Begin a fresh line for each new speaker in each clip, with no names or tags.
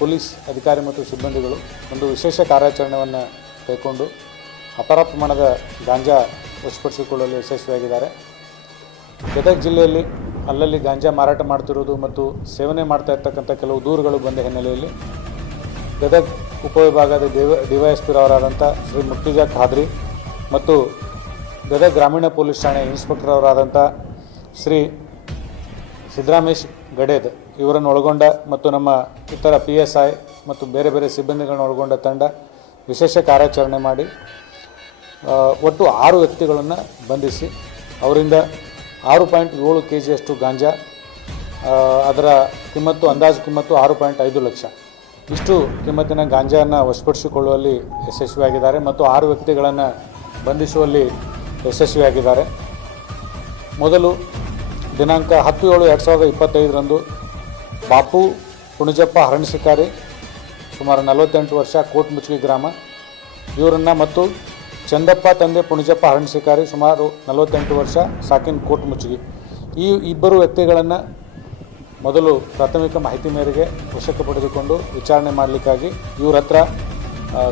Police ಅಧಿಕಾರಿ ಮತ್ತು ಸಿಬ್ಬಂದಿಗಳು ಒಂದು ವಿಶೇಷ ಕಾರ್ಯಾಚರಣೆಯನ್ನು ಕೈಗೊಂಡು ಅಪಾರ ಪ್ರಮಾಣದ ಗಾಂಜಾ ವಶಪಡಿಸಿಕೊಳ್ಳಲು ಯಶಸ್ವಿಯಾಗಿದ್ದಾರೆ. ಗದಗ ಜಿಲ್ಲೆಯಲ್ಲಿ ಅಲ್ಲಲ್ಲಿ ಗಾಂಜಾ ಮಾರಾಟ ಮಾಡ್ತಿರೋದು ಮತ್ತು ಸೇವನೆ ಮಾಡ್ತಾ ಇರ್ತಕ್ಕಂಥ ಕೆಲವು ದೂರುಗಳು ಬಂದ ಹಿನ್ನೆಲೆಯಲ್ಲಿ ಗದಗ ಉಪವಿಭಾಗದ ದೇವ ಡಿವೈಎಸ್ಪಿರವರಾದಂಥ ಶ್ರೀ ಮುರ್ತಿಜಾ ಖಾದ್ರಿ ಮತ್ತು ಗದಗ ಗ್ರಾಮೀಣ ಪೊಲೀಸ್ ಠಾಣೆ ಇನ್ಸ್ಪೆಕ್ಟರ್ ಅವರಾದಂಥ ಶ್ರೀ ಸಿದ್ದರಾಮೇಶ್ ಗಡೇದ್ ಇವರನ್ನು ಒಳಗೊಂಡ ಮತ್ತು ನಮ್ಮ ಇತರ ಪಿ ಎಸ್ ಐ ಮತ್ತು ಬೇರೆ ಬೇರೆ ಸಿಬ್ಬಂದಿಗಳನ್ನು ಒಳಗೊಂಡ ತಂಡ ವಿಶೇಷ ಕಾರ್ಯಾಚರಣೆ ಮಾಡಿ ಒಟ್ಟು ಆರು ವ್ಯಕ್ತಿಗಳನ್ನು ಬಂಧಿಸಿ, ಅವರಿಂದ ಆರು ಪಾಯಿಂಟ್ ಏಳು ಕೆ ಜಿಯಷ್ಟು ಗಾಂಜಾ ಅದರ ಕಿಮ್ಮತ್ತು, ಅಂದಾಜು ಕಿಮ್ಮತ್ತು ಆರು ಪಾಯಿಂಟ್ ಐದು ಲಕ್ಷ. ಇಷ್ಟು ಕಿಮ್ಮತ್ತಿನ ಗಾಂಜಾವನ್ನು ವಶಪಡಿಸಿಕೊಳ್ಳುವಲ್ಲಿ ಯಶಸ್ವಿಯಾಗಿದ್ದಾರೆ ಮತ್ತು ಆರು ವ್ಯಕ್ತಿಗಳನ್ನು ಬಂಧಿಸುವಲ್ಲಿ ಯಶಸ್ವಿಯಾಗಿದ್ದಾರೆ. ಮೊದಲು ದಿನಾಂಕ ಹತ್ತು ಏಳು ಎರಡು ಸಾವಿರದ ಇಪ್ಪತ್ತೈದರಂದು ಬಾಪು ಕುಣಜಪ್ಪ ಹರಣ್ ಶಿಕಾರಿ, ಸುಮಾರು ನಲವತ್ತೆಂಟು ವರ್ಷ ಕೋಟ್ಮುಚ್ಗಿ ಗ್ರಾಮ. ಇವರನ್ನು ಮತ್ತು ಚಂದಪ್ಪ ತಂದೆ ಪುಣಜಪ್ಪ ಹರಣ್ ಶಿಕಾರಿ ಸುಮಾರು ನಲವತ್ತೆಂಟು ವರ್ಷ ಸಾಕಿನ್ ಮುಚ್ಚಿಗೆ ಈ ಇಬ್ಬರು ವ್ಯಕ್ತಿಗಳನ್ನು ಮೊದಲು ಪ್ರಾಥಮಿಕ ಮಾಹಿತಿ ಮೇರೆಗೆ ವಶಕ್ಕೆ ಪಡೆದುಕೊಂಡು ವಿಚಾರಣೆ ಮಾಡಲಿಕ್ಕಾಗಿ ಇವ್ರ ಹತ್ರ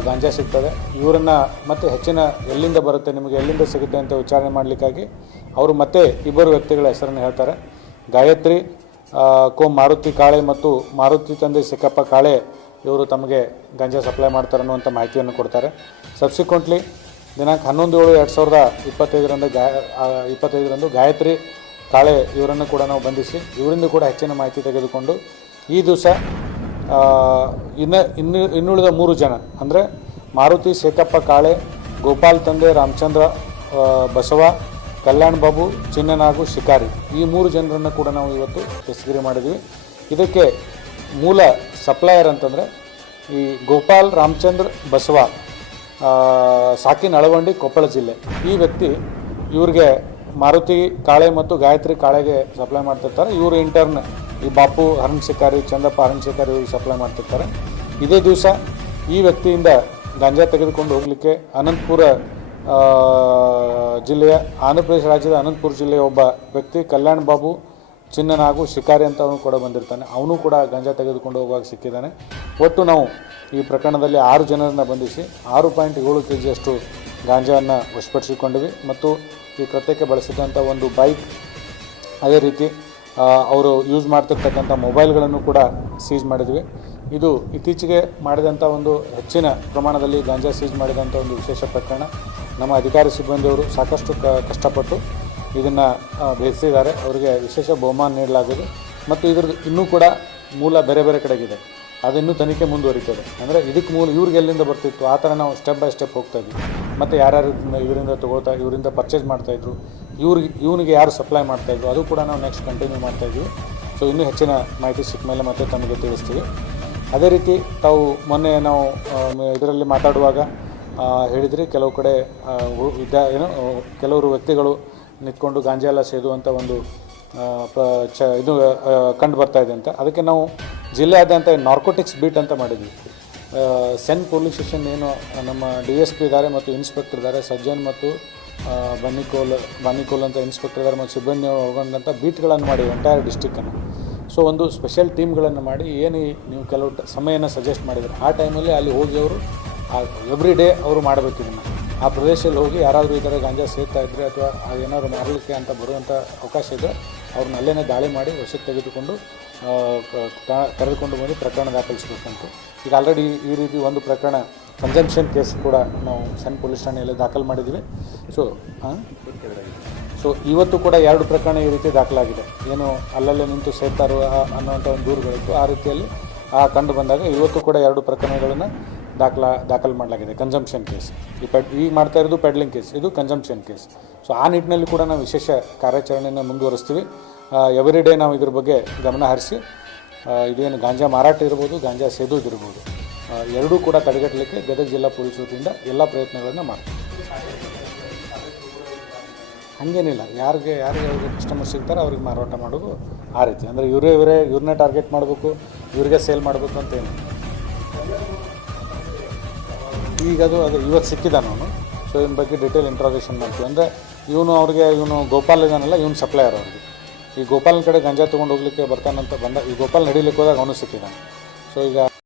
ಗಾಂಜಾ ಸಿಗ್ತದೆ. ಇವರನ್ನು ಮತ್ತೆ ಹೆಚ್ಚಿನ ಎಲ್ಲಿಂದ ಬರುತ್ತೆ, ನಿಮಗೆ ಎಲ್ಲಿಂದ ಸಿಗುತ್ತೆ ಅಂತ ವಿಚಾರಣೆ ಮಾಡಲಿಕ್ಕಾಗಿ ಅವರು ಮತ್ತೆ ಇಬ್ಬರು ವ್ಯಕ್ತಿಗಳ ಹೆಸರನ್ನು ಹೇಳ್ತಾರೆ. ಗಾಯತ್ರಿ ಕೋ ಮಾರುತಿ ಕಾಳೆ ಮತ್ತು ಮಾರುತಿ ತಂದೆ ಸಿಕ್ಕಪ್ಪ ಕಾಳೆ ಇವರು ತಮಗೆ ಗಂಜಾ ಸಪ್ಲೈ ಮಾಡ್ತಾರೆ ಅನ್ನುವಂಥ ಮಾಹಿತಿಯನ್ನು ಕೊಡ್ತಾರೆ. ಸಬ್ಸಿಕ್ವೆಂಟ್ಲಿ ದಿನಾಂಕ ಹನ್ನೊಂದು ಏಳು ಎರಡು ಸಾವಿರದ ಇಪ್ಪತ್ತೈದರಂದು ಗಾಯ ಇಪ್ಪತ್ತೈದರಂದು ಗಾಯತ್ರಿ ಕಾಳೆ ಇವರನ್ನು ಕೂಡ ನಾವು ಬಂಧಿಸಿ, ಇವರಿಂದ ಕೂಡ ಹೆಚ್ಚಿನ ಮಾಹಿತಿ ತೆಗೆದುಕೊಂಡು ಈ ದಿವಸ ಇನ್ನು ಇನ್ನು, ಇನ್ನುಳಿದ ಮೂರು ಜನ, ಅಂದರೆ ಮಾರುತಿ ಶೇಖಪ್ಪ ಕಾಳೆ, ಗೋಪಾಲ್ ತಂದೆ ರಾಮಚಂದ್ರ ಬಸವ ಕಲ್ಯಾಣ್ ಬಾಬು ಚಿನ್ನನಾಗು ಶಿಕಾರಿ. ಈ ಮೂರು ಜನರನ್ನು ಕೂಡ ನಾವು ಇವತ್ತು ಹೆಸಗಿರಿ ಮಾಡಿದ್ವಿ. ಇದಕ್ಕೆ ಮೂಲ ಸಪ್ಲೈಯರ್ ಅಂತಂದರೆ ಈ ಗೋಪಾಲ್ ರಾಮಚಂದ್ರ ಬಸವ ಆ, ಸಾಕಿನ ಅಳವಂಡಿ ಕೊಪ್ಪಳ ಜಿಲ್ಲೆ. ಈ ವ್ಯಕ್ತಿ ಇವ್ರಿಗೆ ಮಾರುತಿ ಕಾಳೆ ಮತ್ತು ಗಾಯತ್ರಿ ಕಾಳೆಗೆ ಸಪ್ಲೈ ಮಾಡ್ತಿರ್ತಾರೆ. ಇವರು ಇಂಟರ್ನ್ ಈ ಬಾಪು ಹರಣ್ ಶಿಕಾರಿ ಚಂದಪ್ಪ ಹರಣ್ ಶಿಕಾರಿ ಇವ್ರಿಗೆ ಸಪ್ಲೈ ಮಾಡ್ತಿರ್ತಾರೆ. ಇದೇ ದಿವಸ ಈ ವ್ಯಕ್ತಿಯಿಂದ ಗಾಂಜಾ ತೆಗೆದುಕೊಂಡು ಹೋಗಲಿಕ್ಕೆ ಅನಂತಪುರ ಜಿಲ್ಲೆಯ ಆಂಧ್ರ ಪ್ರದೇಶ ರಾಜ್ಯದ ಅನಂತಪುರ ಜಿಲ್ಲೆಯ ಒಬ್ಬ ವ್ಯಕ್ತಿ ಕಲ್ಯಾಣ್ ಬಾಬು ಚಿನ್ನನಾಗು ಶಿಕಾರಿ ಅಂತ ಅವನು ಕೂಡ ಬಂದಿರ್ತಾನೆ. ಅವನು ಕೂಡ ಗಂಜಾ ತೆಗೆದುಕೊಂಡು ಹೋಗುವಾಗ ಸಿಕ್ಕಿದ್ದಾನೆ. ಒಟ್ಟು ನಾವು ಈ ಪ್ರಕರಣದಲ್ಲಿ ಆರು ಜನರನ್ನು ಬಂಧಿಸಿ ಆರು ಪಾಯಿಂಟ್ ಏಳು ಕೆ ಜಿಯಷ್ಟು ಗಾಂಜಾವನ್ನು ವಶಪಡಿಸಿಕೊಂಡಿವಿ ಮತ್ತು ಈ ಕೃತ್ಯಕ್ಕೆ ಬಳಸಿದಂಥ ಒಂದು ಬೈಕ್ ಅದೇ ರೀತಿ ಅವರು ಯೂಸ್ ಮಾಡ್ತಿರ್ತಕ್ಕಂಥ ಮೊಬೈಲ್ಗಳನ್ನು ಕೂಡ ಸೀಜ್ ಮಾಡಿದ್ವಿ. ಇದು ಇತ್ತೀಚೆಗೆ ಮಾಡಿದಂಥ ಒಂದು ಹೆಚ್ಚಿನ ಪ್ರಮಾಣದಲ್ಲಿ ಗಾಂಜಾ ಸೀಜ್ ಮಾಡಿದಂಥ ಒಂದು ವಿಶೇಷ ಪ್ರಕರಣ. ನಮ್ಮ ಅಧಿಕಾರಿ ಸಿಬ್ಬಂದಿಯವರು ಸಾಕಷ್ಟು ಕ, ಕಷ್ಟಪಟ್ಟು ಇದನ್ನು ಬೆಳೆಸಿದ್ದಾರೆ. ಅವರಿಗೆ ವಿಶೇಷ ಬಹುಮಾನ ನೀಡಲಾಗುವುದು. ಮತ್ತು ಇದ್ರದ್ದು ಇನ್ನೂ ಕೂಡ ಮೂಲ ಬೇರೆ ಬೇರೆ ಕಡೆಗಿದೆ. ಅದು ಇನ್ನೂ ತನಿಖೆ ಮುಂದುವರಿತದೆ. ಅಂದರೆ ಇದಕ್ಕೆ ಮೂಲ, ಇವ್ರಿಗೆ ಎಲ್ಲಿಂದ ಬರ್ತಿತ್ತು? ಆ ಥರ ನಾವು ಸ್ಟೆಪ್ ಬೈ ಸ್ಟೆಪ್ ಹೋಗ್ತಾ ಇದ್ವಿ. ಮತ್ತು ಯಾರ್ಯಾರು ಇವರಿಂದ ತೊಗೊಳ್ತಾ, ಇವರಿಂದ ಪರ್ಚೇಸ್ ಮಾಡ್ತಾಯಿದ್ರು ಇವ್ರಿಗೆ, ಇವನಿಗೆ ಯಾರು ಸಪ್ಲೈ ಮಾಡ್ತಾಯಿದ್ರು ಅದು ಕೂಡ ನಾವು ನೆಕ್ಸ್ಟ್ ಕಂಟಿನ್ಯೂ ಮಾಡ್ತಾಯಿದ್ವಿ ಸೊ ಇನ್ನೂ ಹೆಚ್ಚಿನ ಮಾಹಿತಿ ಸಿಕ್ಕ ಮೇಲೆ ಮತ್ತೆ ತಮಗೆ ತಿಳಿಸ್ತೀವಿ. ಅದೇ ರೀತಿ ತಾವು ಮೊನ್ನೆ ನಾವು ಇದರಲ್ಲಿ ಮಾತಾಡುವಾಗ ಹೇಳಿದ್ರಿ ಕೆಲವು ಕಡೆ ವಿದ್ಯಾ, ಏನು ಕೆಲವರು ವ್ಯಕ್ತಿಗಳು ನಿಂತ್ಕೊಂಡು ಗಾಂಜಾ ಎಲ್ಲ ಸೇದುವಂಥ ಒಂದು ಚ, ಇದು ಕಂಡು ಬರ್ತಾ ಇದೆ ಅಂತ. ಅದಕ್ಕೆ ನಾವು ಜಿಲ್ಲೆಯಾದ್ಯಂತ ನಾರ್ಕೋಟಿಕ್ಸ್ ಬೀಟ್ ಅಂತ ಮಾಡಿದ್ವಿ. ಸೆನ್ ಪೊಲೀಸ್ ಸ್ಟೇಷನ್ ಏನು, ನಮ್ಮ ಡಿ ಎಸ್ ಪಿ ಇದ್ದಾರೆ ಮತ್ತು ಇನ್ಸ್ಪೆಕ್ಟರ್ ಇದ್ದಾರೆ. ಸಜ್ಜನ್ ಮತ್ತು ಬನ್ನಿಕೋಲ್ ಬನ್ನಿಕೋಲ್ ಅಂತ ಇನ್ಸ್ಪೆಕ್ಟರ್ ಇದ್ದಾರೆ ಮತ್ತು ಸಿಬ್ಬಂದಿ ಒಳಗೊಂಡಂಥ ಬೀಟ್ಗಳನ್ನು ಮಾಡಿ ಎಂಟೈರ್ ಡಿಸ್ಟಿಕ್ಕನ್ನು ಸೊ ಒಂದು ಸ್ಪೆಷಲ್ ಟೀಮ್ಗಳನ್ನು ಮಾಡಿ, ಏನು ನೀವು ಕೆಲವು ಸಮಯನ ಸಜೆಸ್ಟ್ ಮಾಡಿದ್ರು, ಆ ಟೈಮಲ್ಲಿ ಅಲ್ಲಿ ಹೋಗಿ ಅವರು ಎವ್ರಿ ಡೇ ಅವರು ಮಾಡಬೇಕು ಇದನ್ನು. ಆ ಪ್ರದೇಶದಲ್ಲಿ ಹೋಗಿ ಯಾರಾದರೂ ಈ ಥರ ಗಾಂಜಾ ಸೇರ್ತಾ ಇದ್ದರೆ ಅಥವಾ ಏನಾದರೂ ಮಾರಲಿಕ್ಕೆ ಅಂತ ಬರುವಂಥ ಅವಕಾಶ ಇದೆ, ಅವ್ರನ್ನ ಅಲ್ಲೇ ದಾಳಿ ಮಾಡಿ ವಶಕ್ಕೆ ತೆಗೆದುಕೊಂಡು ಕರೆದುಕೊಂಡು ಬಂದು ಪ್ರಕರಣ ದಾಖಲಿಸಬೇಕಂತ. ಈಗ ಆಲ್ರೆಡಿ ಈ ರೀತಿ ಒಂದು ಪ್ರಕರಣ ಕನ್ಸಂಪ್ಷನ್ ಕೇಸ್ ಕೂಡ ನಾವು ಸಣ್ಣ ಪೊಲೀಸ್ ಠಾಣೆಯಲ್ಲಿ ದಾಖಲು ಮಾಡಿದ್ದೀವಿ. ಸೊ ಸೊ ಇವತ್ತು ಕೂಡ ಎರಡು ಪ್ರಕರಣ ಈ ರೀತಿ ದಾಖಲಾಗಿದೆ. ಏನು ಅಲ್ಲಲ್ಲೇ ನಿಂತು ಸೇರ್ತಾರೋ ಅನ್ನುವಂಥ ಒಂದು ದೂರುಗಳಿತ್ತು. ಆ ರೀತಿಯಲ್ಲಿ ಆ ಕಂಡು ಬಂದಾಗ ಇವತ್ತು ಕೂಡ ಎರಡು ಪ್ರಕರಣಗಳನ್ನು ದಾಖಲಾ, ದಾಖಲು ಮಾಡಲಾಗಿದೆ ಕನ್ಸಂಪ್ಷನ್ ಕೇಸ್ ಈ ಪೆಡ್ ಈಗ ಮಾಡ್ತಾ ಇರೋದು ಪೆಡ್ಲಿಂಗ್ ಕೇಸ್ ಇದು ಕನ್ಸಂಪ್ಷನ್ ಕೇಸ್ ಸೊ ಆ ನಿಟ್ಟಿನಲ್ಲಿ ಕೂಡ ನಾವು ವಿಶೇಷ ಕಾರ್ಯಾಚರಣೆಯನ್ನು ಮುಂದುವರಿಸ್ತೀವಿ. ಎವ್ರಿ ಡೇ ನಾವು ಇದ್ರ ಬಗ್ಗೆ ಗಮನ ಹರಿಸಿ ಇದೇನು ಗಾಂಜಾ ಮಾರಾಟ ಇರ್ಬೋದು, ಗಾಂಜಾ ಸೇದೋದಿರ್ಬೋದು ಎರಡೂ ಕೂಡ ತಡೆಗಟ್ಟಲಿಕ್ಕೆ ಗದಗ ಜಿಲ್ಲಾ ಪೊಲೀಸ್ ವತಿಯಿಂದ ಎಲ್ಲ ಪ್ರಯತ್ನಗಳನ್ನು ಮಾಡ್ತೀವಿ. ಹಾಗೇನಿಲ್ಲ, ಯಾರಿಗೆ ಯಾರಿಗೆ ಅವ್ರಿಗೆ ಕಸ್ಟಮರ್ ಸಿಗ್ತಾರೆ ಅವ್ರಿಗೆ ಮಾರಾಟ ಮಾಡೋದು ಆ ರೀತಿ. ಅಂದರೆ ಇವರೇ ಇವರೇ, ಇವ್ರನ್ನೇ ಟಾರ್ಗೆಟ್ ಮಾಡಬೇಕು, ಇವ್ರಿಗೆ ಸೇಲ್ ಮಾಡಬೇಕು ಅಂತ ಏನು ಈಗ ಅದು ಅದು ಇವತ್ತು ಸಿಕ್ಕಿದ್ದಾನೆ ಅವನು ಸೊ ಇವನ ಬಗ್ಗೆ ಡೀಟೇಲ್ ಇಂಟ್ರಾಗೇಷನ್ ಮಾಡ್ತೀವಿ. ಅಂದರೆ ಇವನು ಅವ್ರಿಗೆ, ಇವನು ಗೋಪಾಲ್ ಇದಾನಲ್ಲ, ಇವನು ಸಪ್ಲೈಯರ್ ಅವ್ರಿಗೆ. ಈ ಗೋಪಾಲನ ಕಡೆ ಗಂಜಾ ತೊಗೊಂಡು ಹೋಗ್ಲಿಕ್ಕೆ ಬರ್ತಾನಂತ ಬಂದ, ಈ ಗೋಪಾಲ್ ನಡಿಲಿಕ್ಕೆ ಹೋದಾಗ ಅವನು ಸಿಕ್ಕಿದ್ದಾನೆ ಸೊ ಈಗ